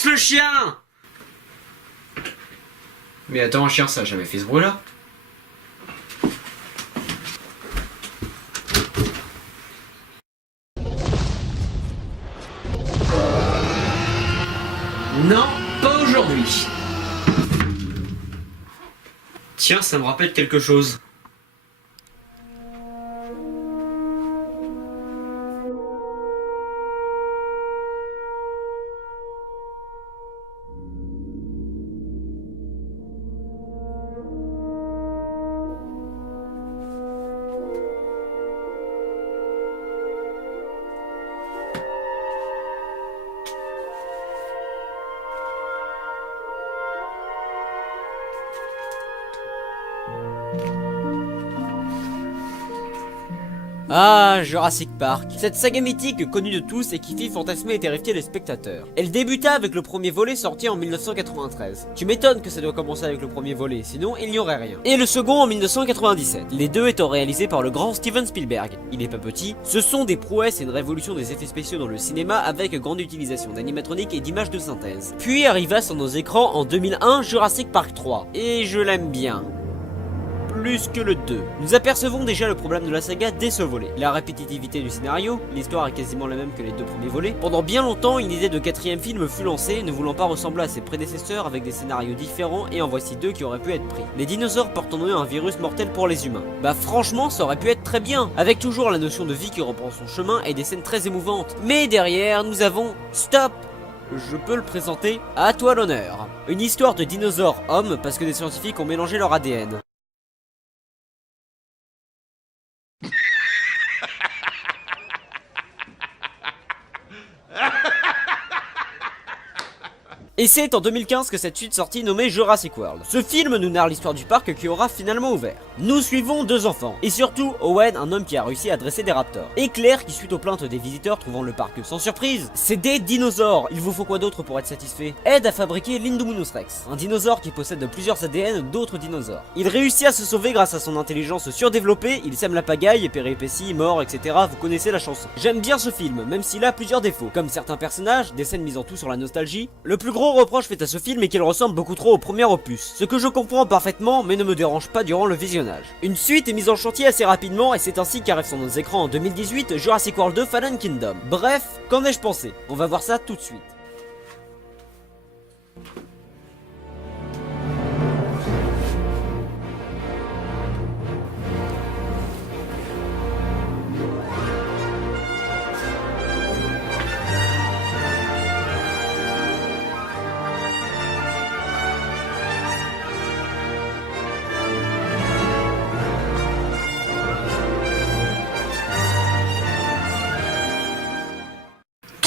Silence le chien! Mais attends, un chien ça a jamais fait ce bruit là. Non, pas aujourd'hui. Tiens, ça me rappelle quelque chose. Ah, Jurassic Park, cette saga mythique connue de tous et qui fit fantasmer et terrifier les spectateurs. Elle débuta avec le premier volet sorti en 1993. Tu m'étonnes que ça doit commencer avec le premier volet, sinon il n'y aurait rien. Et le second en 1997, les deux étant réalisés par le grand Steven Spielberg. Il est pas petit, ce sont des prouesses et une révolution des effets spéciaux dans le cinéma avec grande utilisation d'animatronique et d'images de synthèse. Puis arriva sur nos écrans en 2001 Jurassic Park 3, et je l'aime bien. Plus que le 2. Nous apercevons déjà le problème de la saga dès ce volet. La répétitivité du scénario, l'histoire est quasiment la même que les deux premiers volets. Pendant bien longtemps, une idée de quatrième film fut lancée, ne voulant pas ressembler à ses prédécesseurs avec des scénarios différents, et en voici deux qui auraient pu être pris. Les dinosaures portent en eux un virus mortel pour les humains. Bah franchement, ça aurait pu être très bien, avec toujours la notion de vie qui reprend son chemin et des scènes très émouvantes. Mais derrière, nous avons... Stop! Je peux le présenter, à toi l'honneur. Une histoire de dinosaures hommes parce que des scientifiques ont mélangé leur ADN. Et c'est en 2015 que cette suite sortie nommée Jurassic World. Ce film nous narre l'histoire du parc qui aura finalement ouvert. Nous suivons deux enfants, et surtout Owen, un homme qui a réussi à dresser des raptors. Et Claire qui suite aux plaintes des visiteurs trouvant le parc sans surprise, c'est des dinosaures. Il vous faut quoi d'autre pour être satisfait? Aide à fabriquer l'Indominus Rex, un dinosaure qui possède plusieurs ADN d'autres dinosaures. Il réussit à se sauver grâce à son intelligence surdéveloppée, il sème la pagaille, péripéties, morts, etc. Vous connaissez la chanson. J'aime bien ce film, même s'il a plusieurs défauts, comme certains personnages, des scènes mises en tout sur la nostalgie. Le plus gros reproche fait à ce film est qu'il ressemble beaucoup trop au premier opus, ce que je comprends parfaitement mais ne me dérange pas durant le visionnage. Une suite est mise en chantier assez rapidement et c'est ainsi qu'arrive sur nos écrans en 2018 Jurassic World 2 Fallen Kingdom. Bref, qu'en ai-je pensé? On va voir ça tout de suite.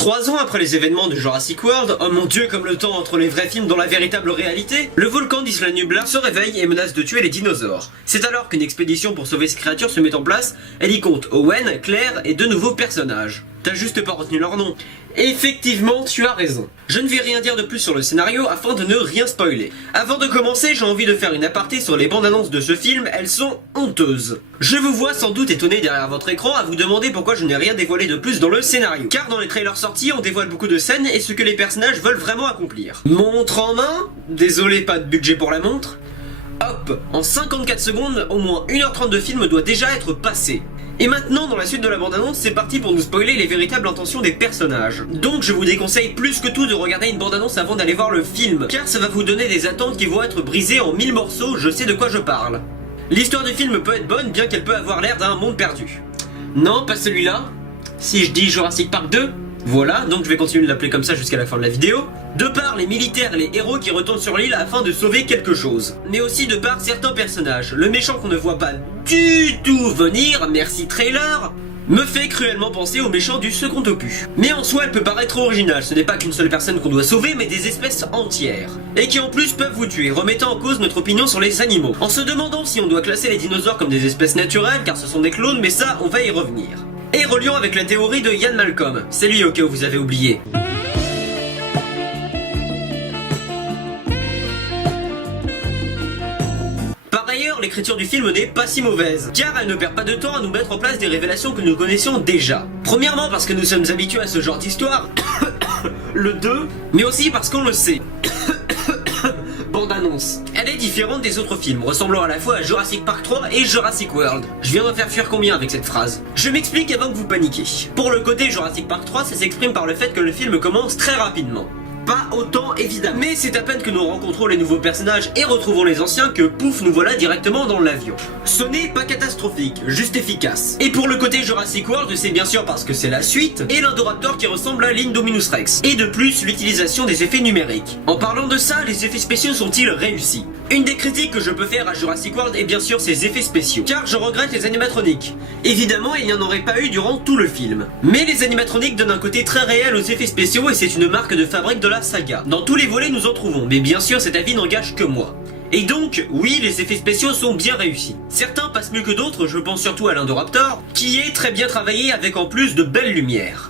Trois ans après les événements de Jurassic World, oh mon dieu comme le temps entre les vrais films dans la véritable réalité, le volcan d'Isla Nublar se réveille et menace de tuer les dinosaures. C'est alors qu'une expédition pour sauver ces créatures se met en place, elle y compte Owen, Claire et deux nouveaux personnages. T'as juste pas retenu leur nom. Effectivement, tu as raison. Je ne vais rien dire de plus sur le scénario afin de ne rien spoiler. Avant de commencer, j'ai envie de faire une aparté sur les bandes annonces de ce film, elles sont honteuses. Je vous vois sans doute étonné derrière votre écran à vous demander pourquoi je n'ai rien dévoilé de plus dans le scénario. Car dans les trailers sortis, on dévoile beaucoup de scènes et ce que les personnages veulent vraiment accomplir. Montre en main, désolé pas de budget pour la montre. Hop, en 54 secondes, au moins 1h30 de film doit déjà être passé. Et maintenant, dans la suite de la bande-annonce, c'est parti pour nous spoiler les véritables intentions des personnages. Donc je vous déconseille plus que tout de regarder une bande-annonce avant d'aller voir le film, car ça va vous donner des attentes qui vont être brisées en 1000 morceaux, je sais de quoi je parle. L'histoire du film peut être bonne, bien qu'elle peut avoir l'air d'un monde perdu. Non, pas celui-là. Si je dis Jurassic Park 2, voilà, donc je vais continuer de l'appeler comme ça jusqu'à la fin de la vidéo. De par les militaires et les héros qui retournent sur l'île afin de sauver quelque chose. Mais aussi de par certains personnages. Le méchant qu'on ne voit pas du tout venir, merci trailer, me fait cruellement penser au méchant du second opus. Mais en soi elle peut paraître originale, ce n'est pas qu'une seule personne qu'on doit sauver mais des espèces entières. Et qui en plus peuvent vous tuer, remettant en cause notre opinion sur les animaux. En se demandant si on doit classer les dinosaures comme des espèces naturelles car ce sont des clones, mais ça on va y revenir. Et relions avec la théorie de Ian Malcolm, c'est lui au cas où vous avez oublié. Par ailleurs, l'écriture du film n'est pas si mauvaise, car elle ne perd pas de temps à nous mettre en place des révélations que nous connaissions déjà. Premièrement parce que nous sommes habitués à ce genre d'histoire. le 2, mais aussi parce qu'on le sait. Bande-annonce. Elle est différente des autres films, ressemblant à la fois à Jurassic Park 3 et Jurassic World. Je viens de faire fuir combien avec cette phrase? Je m'explique avant que vous paniquiez. Pour le côté Jurassic Park 3, ça s'exprime par le fait que le film commence très rapidement. Pas autant évidemment. Mais c'est à peine que nous rencontrons les nouveaux personnages et retrouvons les anciens que pouf nous voilà directement dans l'avion. Ce n'est pas catastrophique, juste efficace. Et pour le côté Jurassic World, c'est bien sûr parce que c'est la suite et l'Indoraptor qui ressemble à l'Indominus Rex. Et de plus, l'utilisation des effets numériques. En parlant de ça, les effets spéciaux sont-ils réussis? Une des critiques que je peux faire à Jurassic World est bien sûr ses effets spéciaux, car je regrette les animatroniques. Évidemment, il n'y en aurait pas eu durant tout le film. Mais les animatroniques donnent un côté très réel aux effets spéciaux et c'est une marque de fabrique de la saga. Dans tous les volets nous en trouvons, mais bien sûr cet avis n'engage que moi. Et donc, oui, les effets spéciaux sont bien réussis. Certains passent mieux que d'autres, je pense surtout à l'Indoraptor, qui est très bien travaillé avec en plus de belles lumières.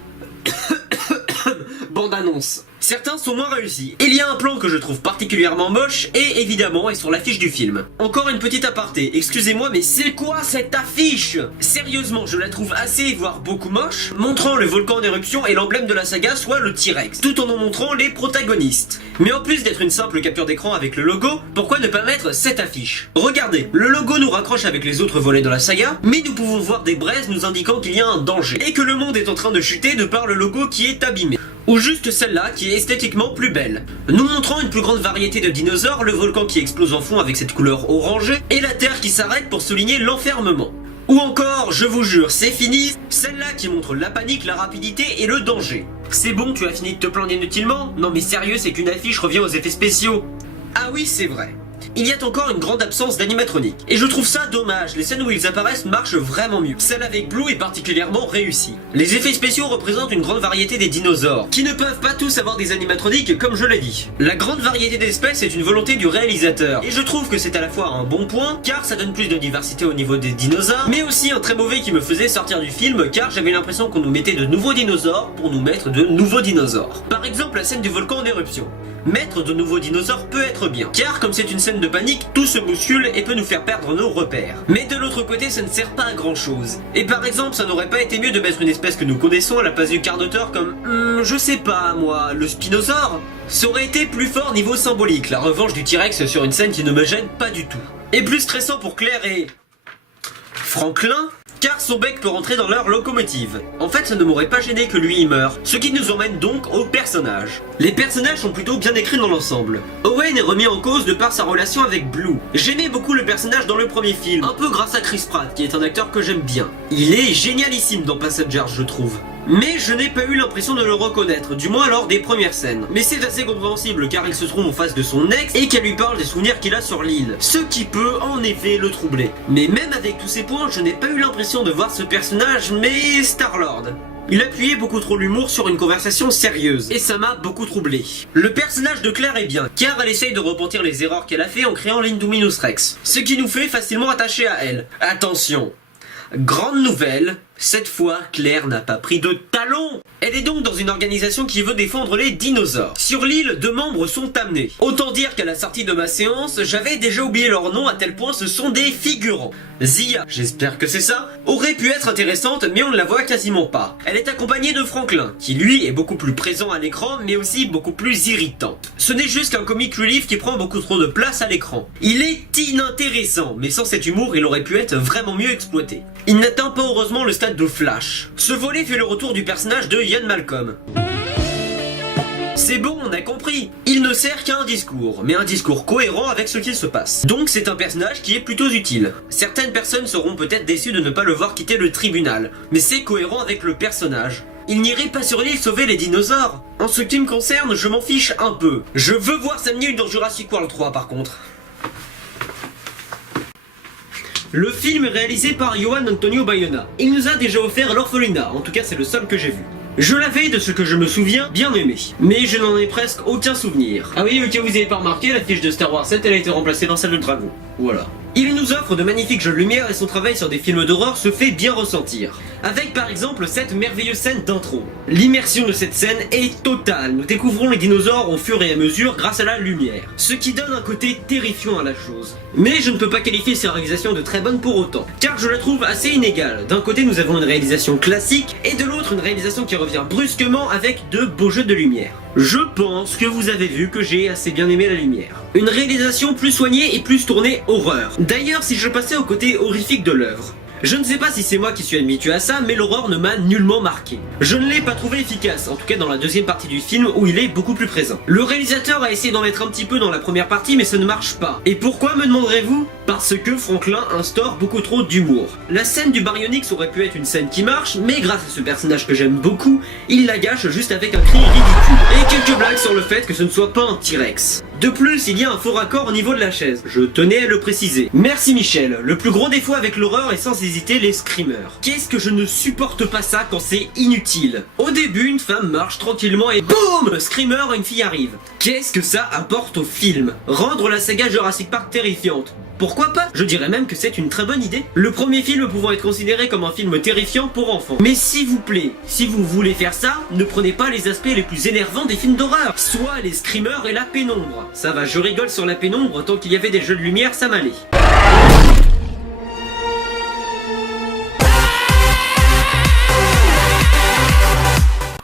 Bande-annonce. Certains sont moins réussis. Il y a un plan que je trouve particulièrement moche et évidemment est sur l'affiche du film. Encore une petite aparté, excusez-moi mais c'est quoi cette affiche? Sérieusement, je la trouve assez voire beaucoup moche, montrant le volcan en éruption et l'emblème de la saga soit le T-Rex, tout en montrant les protagonistes. Mais en plus d'être une simple capture d'écran avec le logo, pourquoi ne pas mettre cette affiche? Regardez, le logo nous raccroche avec les autres volets de la saga, mais nous pouvons voir des braises nous indiquant qu'il y a un danger et que le monde est en train de chuter de par le logo qui est abîmé. Ou juste celle-là qui est esthétiquement plus belle, nous montrant une plus grande variété de dinosaures, le volcan qui explose en fond avec cette couleur orangée, et la Terre qui s'arrête pour souligner l'enfermement. Ou encore, je vous jure, c'est fini, celle-là qui montre la panique, la rapidité et le danger. C'est bon, tu as fini de te plaindre inutilement? Non mais sérieux, c'est qu'une affiche revient aux effets spéciaux. Ah oui, c'est vrai. Il y a encore une grande absence d'animatronique. Et je trouve ça dommage, les scènes où ils apparaissent marchent vraiment mieux. Celle avec Blue est particulièrement réussie. Les effets spéciaux représentent une grande variété des dinosaures, qui ne peuvent pas tous avoir des animatroniques comme je l'ai dit. La grande variété d'espèces est une volonté du réalisateur, et je trouve que c'est à la fois un bon point, car ça donne plus de diversité au niveau des dinosaures, mais aussi un très mauvais qui me faisait sortir du film, car j'avais l'impression qu'on nous mettait de nouveaux dinosaures pour nous mettre de nouveaux dinosaures. Par exemple la scène du volcan en éruption. Mettre de nouveaux dinosaures peut être bien, car comme c'est une scène de panique, tout se bouscule et peut nous faire perdre nos repères. Mais de l'autre côté, ça ne sert pas à grand chose. Et par exemple, ça n'aurait pas été mieux de mettre une espèce que nous connaissons à la place du Carnotaur comme, je sais pas moi, le Spinosaure? Ça aurait été plus fort niveau symbolique, la revanche du T-Rex sur une scène qui ne me gêne pas du tout. Et plus stressant pour Claire et... Franklin, car son bec peut rentrer dans leur locomotive. En fait, ça ne m'aurait pas gêné que lui y meure, ce qui nous emmène donc aux personnages. Les personnages sont plutôt bien écrits dans l'ensemble. Owen est remis en cause de par sa relation avec Blue. J'aimais beaucoup le personnage dans le premier film, un peu grâce à Chris Pratt, qui est un acteur que j'aime bien. Il est génialissime dans Passengers, je trouve. Mais je n'ai pas eu l'impression de le reconnaître, du moins lors des premières scènes. Mais c'est assez compréhensible car il se trouve en face de son ex et qu'elle lui parle des souvenirs qu'il a sur l'île, ce qui peut en effet le troubler. Mais même avec tous ces points, je n'ai pas eu l'impression de voir ce personnage, mais Star-Lord. Il appuyait beaucoup trop l'humour sur une conversation sérieuse, et ça m'a beaucoup troublé. Le personnage de Claire est bien, car elle essaye de repentir les erreurs qu'elle a fait en créant l'Indominus Rex, ce qui nous fait facilement attacher à elle. Attention, grande nouvelle, cette fois Claire n'a pas pris de talons. Elle est donc dans une organisation qui veut défendre les dinosaures. Sur l'île, 2 membres sont amenés. Autant dire qu'à la sortie de ma séance, j'avais déjà oublié leur nom à tel point ce sont des figurants. Zia, j'espère que c'est ça, aurait pu être intéressante mais on ne la voit quasiment pas. Elle est accompagnée de Franklin, qui lui est beaucoup plus présent à l'écran mais aussi beaucoup plus irritant. Ce n'est juste qu'un comic relief qui prend beaucoup trop de place à l'écran. Il est inintéressant, mais sans cet humour il aurait pu être vraiment mieux exploité. Il n'atteint pas heureusement le stade de Flash. Ce volet fait le retour du personnage de Ian Malcolm. C'est bon, on a compris. Il ne sert qu'à un discours, mais un discours cohérent avec ce qu'il se passe. Donc c'est un personnage qui est plutôt utile. Certaines personnes seront peut-être déçues de ne pas le voir quitter le tribunal, mais c'est cohérent avec le personnage. Il n'irait pas sur l'île sauver les dinosaures. En ce qui me concerne, je m'en fiche un peu. Je veux voir Sam Neill dans Jurassic World 3 par contre. Le film est réalisé par Johan Antonio Bayona. Il nous a déjà offert l'Orphelinat, en tout cas c'est le seul que j'ai vu. Je l'avais, de ce que je me souviens, bien aimé, mais je n'en ai presque aucun souvenir. Ah oui, ok, vous avez pas remarqué, la fiche de Star Wars 7 elle a été remplacée par celle de Dragon. Voilà. Il nous offre de magnifiques jeux de lumière et son travail sur des films d'horreur se fait bien ressentir. Avec par exemple cette merveilleuse scène d'intro. L'immersion de cette scène est totale, nous découvrons les dinosaures au fur et à mesure grâce à la lumière, ce qui donne un côté terrifiant à la chose. Mais je ne peux pas qualifier cette réalisation de très bonne pour autant, car je la trouve assez inégale. D'un côté nous avons une réalisation classique, et de l'autre une réalisation qui revient brusquement avec de beaux jeux de lumière. Je pense que vous avez vu que j'ai assez bien aimé la lumière. Une réalisation plus soignée et plus tournée horreur. D'ailleurs, si je passais au côté horrifique de l'œuvre. Je ne sais pas si c'est moi qui suis habitué à ça, mais l'horreur ne m'a nullement marqué. Je ne l'ai pas trouvé efficace, en tout cas dans la deuxième partie du film où il est beaucoup plus présent. Le réalisateur a essayé d'en mettre un petit peu dans la première partie, mais ça ne marche pas. Et pourquoi, me demanderez-vous? Parce que Franklin instaure beaucoup trop d'humour. La scène du baryonyx aurait pu être une scène qui marche, mais grâce à ce personnage que j'aime beaucoup, il la gâche juste avec un cri ridicule. Et quelques blagues sur le fait que ce ne soit pas un T-Rex. De plus, il y a un faux raccord au niveau de la chaise. Je tenais à le préciser. Merci Michel. Le plus gros défaut avec l'horreur est sans hésiter les screamers. Qu'est-ce que je ne supporte pas ça quand c'est inutile. Au début, une femme marche tranquillement et BOUM! Screamer, une fille arrive. Qu'est-ce que ça apporte au film? Rendre la saga Jurassic Park terrifiante. Pourquoi pas? Je dirais même que c'est une très bonne idée. Le premier film pouvant être considéré comme un film terrifiant pour enfants. Mais s'il vous plaît, si vous voulez faire ça, ne prenez pas les aspects les plus énervants des films d'horreur. Soit les screamers et la pénombre. Ça va, je rigole sur la pénombre, tant qu'il y avait des jeux de lumière, ça m'allait.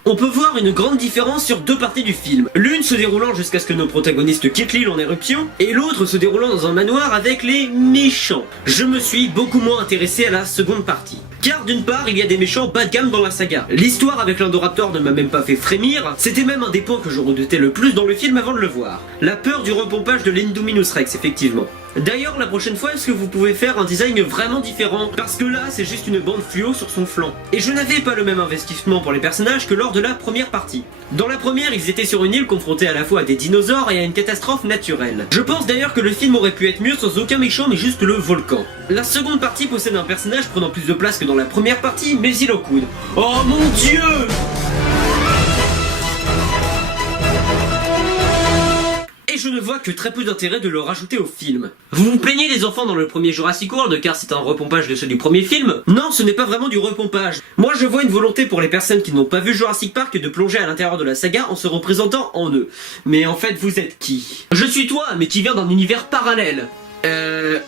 On peut voir une grande différence sur deux parties du film. L'une se déroulant jusqu'à ce que nos protagonistes quittent l'île en éruption, et l'autre se déroulant dans un manoir avec les méchants. Je me suis beaucoup moins intéressé à la seconde partie. Car d'une part, il y a des méchants bas de gamme dans la saga. L'histoire avec l'Indoraptor ne m'a même pas fait frémir, c'était même un des points que je redoutais le plus dans le film avant de le voir. La peur du repompage de l'Indominus Rex, effectivement. D'ailleurs, la prochaine fois, est-ce que vous pouvez faire un design vraiment différent? Parce que là, c'est juste une bande fluo sur son flanc. Et je n'avais pas le même investissement pour les personnages que lors de la première partie. Dans la première, ils étaient sur une île confrontés à la fois à des dinosaures et à une catastrophe naturelle. Je pense d'ailleurs que le film aurait pu être mieux sans aucun méchant mais juste le volcan. La seconde partie possède un personnage prenant plus de place que dans la première partie, mais il au coude. Oh mon dieu! Et je ne vois que très peu d'intérêt de le rajouter au film. Vous vous plaignez des enfants dans le premier Jurassic World car c'est un repompage de ceux du premier film? Non, ce n'est pas vraiment du repompage. Moi je vois une volonté pour les personnes qui n'ont pas vu Jurassic Park de plonger à l'intérieur de la saga en se représentant en eux. Mais en fait vous êtes qui? Je suis toi, mais qui vient d'un univers parallèle.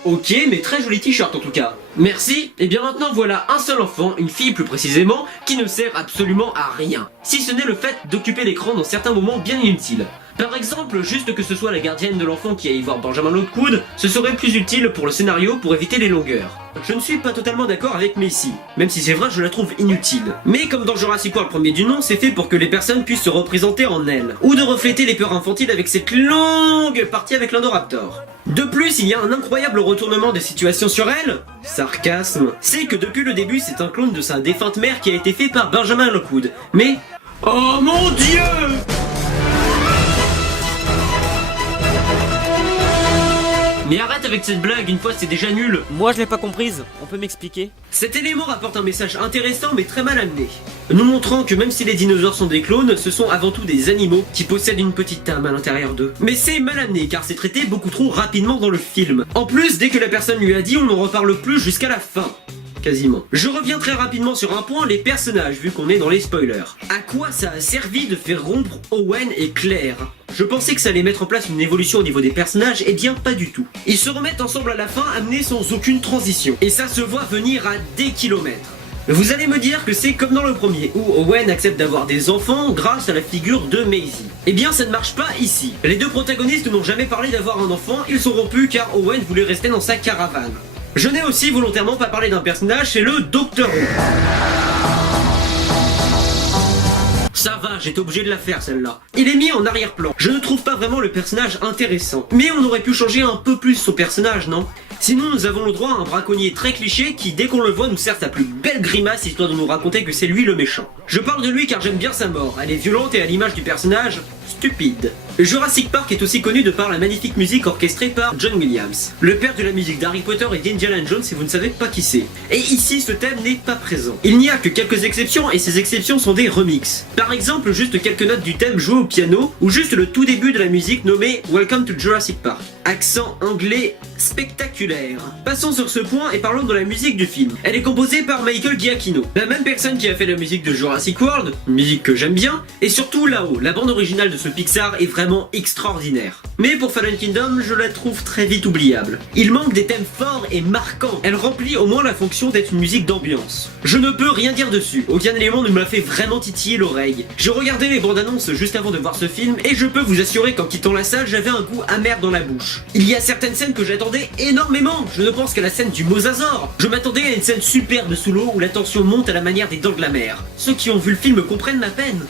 Ok, mais très joli t-shirt en tout cas. Merci. Et bien maintenant voilà un seul enfant, une fille plus précisément, qui ne sert absolument à rien. Si ce n'est le fait d'occuper l'écran dans certains moments bien inutiles. Par exemple, juste que ce soit la gardienne de l'enfant qui aille voir Benjamin Lockwood, ce serait plus utile pour le scénario pour éviter les longueurs. Je ne suis pas totalement d'accord avec Macy, même si c'est vrai je la trouve inutile. Mais comme dans Jurassic World premier du nom, c'est fait pour que les personnes puissent se représenter en elle, ou de refléter les peurs infantiles avec cette longue partie avec l'Indoraptor. De plus, il y a un incroyable retournement de situation sur elle, sarcasme, c'est que depuis le début c'est un clone de sa défunte mère qui a été fait par Benjamin Lockwood. Mais... oh mon dieu! Mais arrête avec cette blague, une fois c'est déjà nul. Moi je l'ai pas comprise, on peut m'expliquer? Cet élément rapporte un message intéressant mais très mal amené, nous montrant que même si les dinosaures sont des clones, ce sont avant tout des animaux qui possèdent une petite âme à l'intérieur d'eux. Mais c'est mal amené car c'est traité beaucoup trop rapidement dans le film. En plus, dès que la personne lui a dit, on n'en reparle plus jusqu'à la fin. Quasiment. Je reviens très rapidement sur un point, les personnages, vu qu'on est dans les spoilers. À quoi ça a servi de faire rompre Owen et Claire? Je pensais que ça allait mettre en place une évolution au niveau des personnages, et bien pas du tout. Ils se remettent ensemble à la fin, amenés sans aucune transition. Et ça se voit venir à des kilomètres. Vous allez me dire que c'est comme dans le premier, où Owen accepte d'avoir des enfants grâce à la figure de Maisie. Eh bien ça ne marche pas ici. Les deux protagonistes n'ont jamais parlé d'avoir un enfant, ils sont rompus car Owen voulait rester dans sa caravane. Je n'ai aussi volontairement pas parlé d'un personnage, c'est le Docteur Who. Ça va, j'étais obligé de la faire celle-là. Il est mis en arrière-plan. Je ne trouve pas vraiment le personnage intéressant. Mais on aurait pu changer un peu plus son personnage, non? Sinon nous avons le droit à un braconnier très cliché qui dès qu'on le voit nous sert sa plus belle grimace histoire de nous raconter que c'est lui le méchant. Je parle de lui car j'aime bien sa mort, elle est violente et à l'image du personnage, stupide. Jurassic Park est aussi connu de par la magnifique musique orchestrée par John Williams, le père de la musique d'Harry Potter et d'Indiana Jones si vous ne savez pas qui c'est. Et ici ce thème n'est pas présent. Il n'y a que quelques exceptions et ces exceptions sont des remixes. Par exemple juste quelques notes du thème jouées au piano ou juste le tout début de la musique nommée Welcome to Jurassic Park. Accent anglais spectaculaire. Passons sur ce point et parlons de la musique du film. Elle est composée par Michael Giacchino, la même personne qui a fait la musique de Jurassic World, une musique que j'aime bien, et surtout là-haut, la bande originale de ce Pixar est vraiment extraordinaire. Mais pour Fallen Kingdom, je la trouve très vite oubliable. Il manque des thèmes forts et marquants. Elle remplit au moins la fonction d'être une musique d'ambiance. Je ne peux rien dire dessus, aucun élément ne me l'a fait vraiment titiller l'oreille. J'ai regardé les bandes annonces juste avant de voir ce film et je peux vous assurer qu'en quittant la salle, j'avais un goût amer dans la bouche. Il y a certaines scènes que j'attendais énormément. Je ne pense qu'à la scène du mosasaure. Je m'attendais à une scène superbe sous l'eau où la tension monte à la manière des dents de la mer. Ceux qui ont vu le film comprennent ma peine.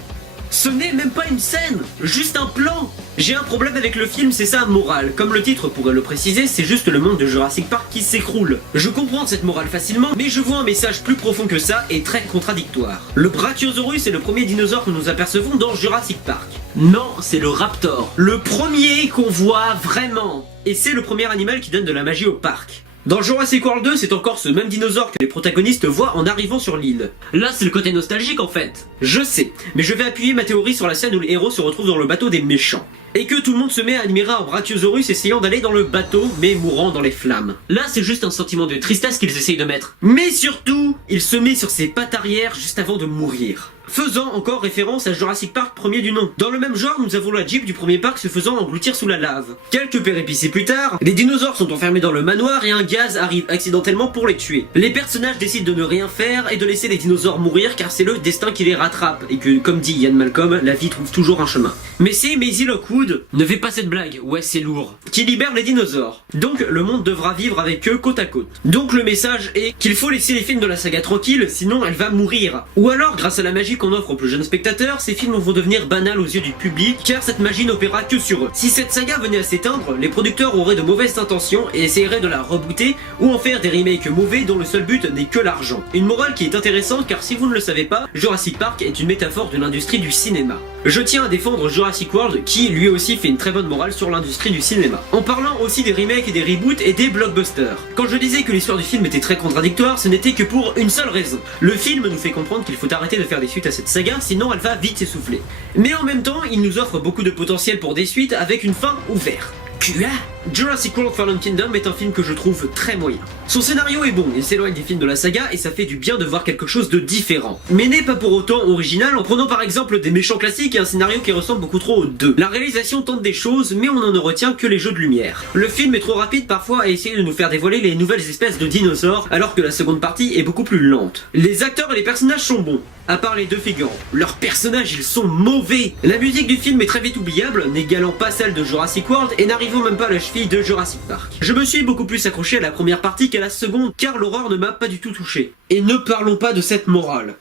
Ce n'est même pas une scène, juste un plan. J'ai un problème avec le film, c'est sa morale. Comme le titre pourrait le préciser, c'est juste le monde de Jurassic Park qui s'écroule. Je comprends cette morale facilement, mais je vois un message plus profond que ça et très contradictoire. Le Brachiosaurus est le premier dinosaure que nous apercevons dans Jurassic Park. Non, c'est le Raptor. Le premier qu'on voit vraiment. Et c'est le premier animal qui donne de la magie au parc. Dans Jurassic World 2, c'est encore ce même dinosaure que les protagonistes voient en arrivant sur l'île. Là, c'est le côté nostalgique en fait. Je sais, mais je vais appuyer ma théorie sur la scène où le héros se retrouve dans le bateau des méchants. Et que tout le monde se met à admirer un Brachiosaurus essayant d'aller dans le bateau, mais mourant dans les flammes. Là, c'est juste un sentiment de tristesse qu'ils essayent de mettre. Mais surtout, il se met sur ses pattes arrière juste avant de mourir. Faisant encore référence à Jurassic Park premier du nom. Dans le même genre, nous avons la Jeep du premier parc se faisant engloutir sous la lave. Quelques péripéties plus tard, les dinosaures sont enfermés dans le manoir et un gaz arrive accidentellement pour les tuer. Les personnages décident de ne rien faire et de laisser les dinosaures mourir car c'est le destin qui les rattrape et que, comme dit Ian Malcolm, la vie trouve toujours un chemin. Mais c'est Maisie Lockwood, ne fais pas cette blague, ouais c'est lourd, qui libère les dinosaures. Donc le monde devra vivre avec eux côte à côte. Donc le message est qu'il faut laisser les films de la saga tranquilles, sinon elle va mourir. Ou alors, grâce à la magie qu'on offre aux plus jeunes spectateurs, ces films vont devenir banals aux yeux du public, car cette magie n'opérera que sur eux. Si cette saga venait à s'éteindre, les producteurs auraient de mauvaises intentions et essaieraient de la rebooter ou en faire des remakes mauvais dont le seul but n'est que l'argent. Une morale qui est intéressante car si vous ne le savez pas, Jurassic Park est une métaphore de l'industrie du cinéma. Je tiens à défendre Jurassic World qui lui aussi fait une très bonne morale sur l'industrie du cinéma. En parlant aussi des remakes et des reboots et des blockbusters. Quand je disais que l'histoire du film était très contradictoire, ce n'était que pour une seule raison. Le film nous fait comprendre qu'il faut arrêter de faire des suites à cette saga, sinon elle va vite s'essouffler. Mais en même temps, il nous offre beaucoup de potentiel pour des suites avec une fin ouverte. Quoi ? Jurassic World Fallen Kingdom est un film que je trouve très moyen. Son scénario est bon, il s'éloigne des films de la saga et ça fait du bien de voir quelque chose de différent. Mais n'est pas pour autant original en prenant par exemple des méchants classiques et un scénario qui ressemble beaucoup trop aux deux. La réalisation tente des choses mais on n'en retient que les jeux de lumière. Le film est trop rapide parfois à essayer de nous faire dévoiler les nouvelles espèces de dinosaures alors que la seconde partie est beaucoup plus lente. Les acteurs et les personnages sont bons, à part les deux figurants. Leurs personnages ils sont mauvais. La musique du film est très vite oubliable, n'égalant pas celle de Jurassic World et n'arrivant même pas à la cheville de Jurassic Park. Je me suis beaucoup plus accroché à la première partie qu'à la seconde car l'horreur ne m'a pas du tout touché. Et ne parlons pas de cette morale.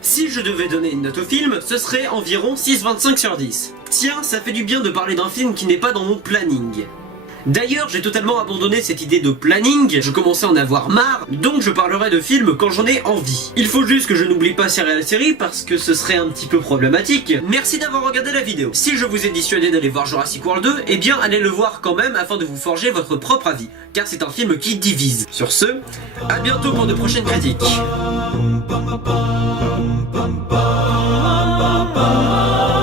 Si je devais donner une note au film, ce serait environ 6,25 sur 10. Tiens, ça fait du bien de parler d'un film qui n'est pas dans mon planning. D'ailleurs, j'ai totalement abandonné cette idée de planning, je commençais à en avoir marre, donc je parlerai de films quand j'en ai envie. Il faut juste que je n'oublie pas Serial Série parce que ce serait un petit peu problématique. Merci d'avoir regardé la vidéo. Si je vous ai dissuadé d'aller voir Jurassic World 2, eh bien allez le voir quand même afin de vous forger votre propre avis, car c'est un film qui divise. Sur ce, à bientôt pour de prochaines critiques. Bum, bum, bum, bum, bum, bum, bum.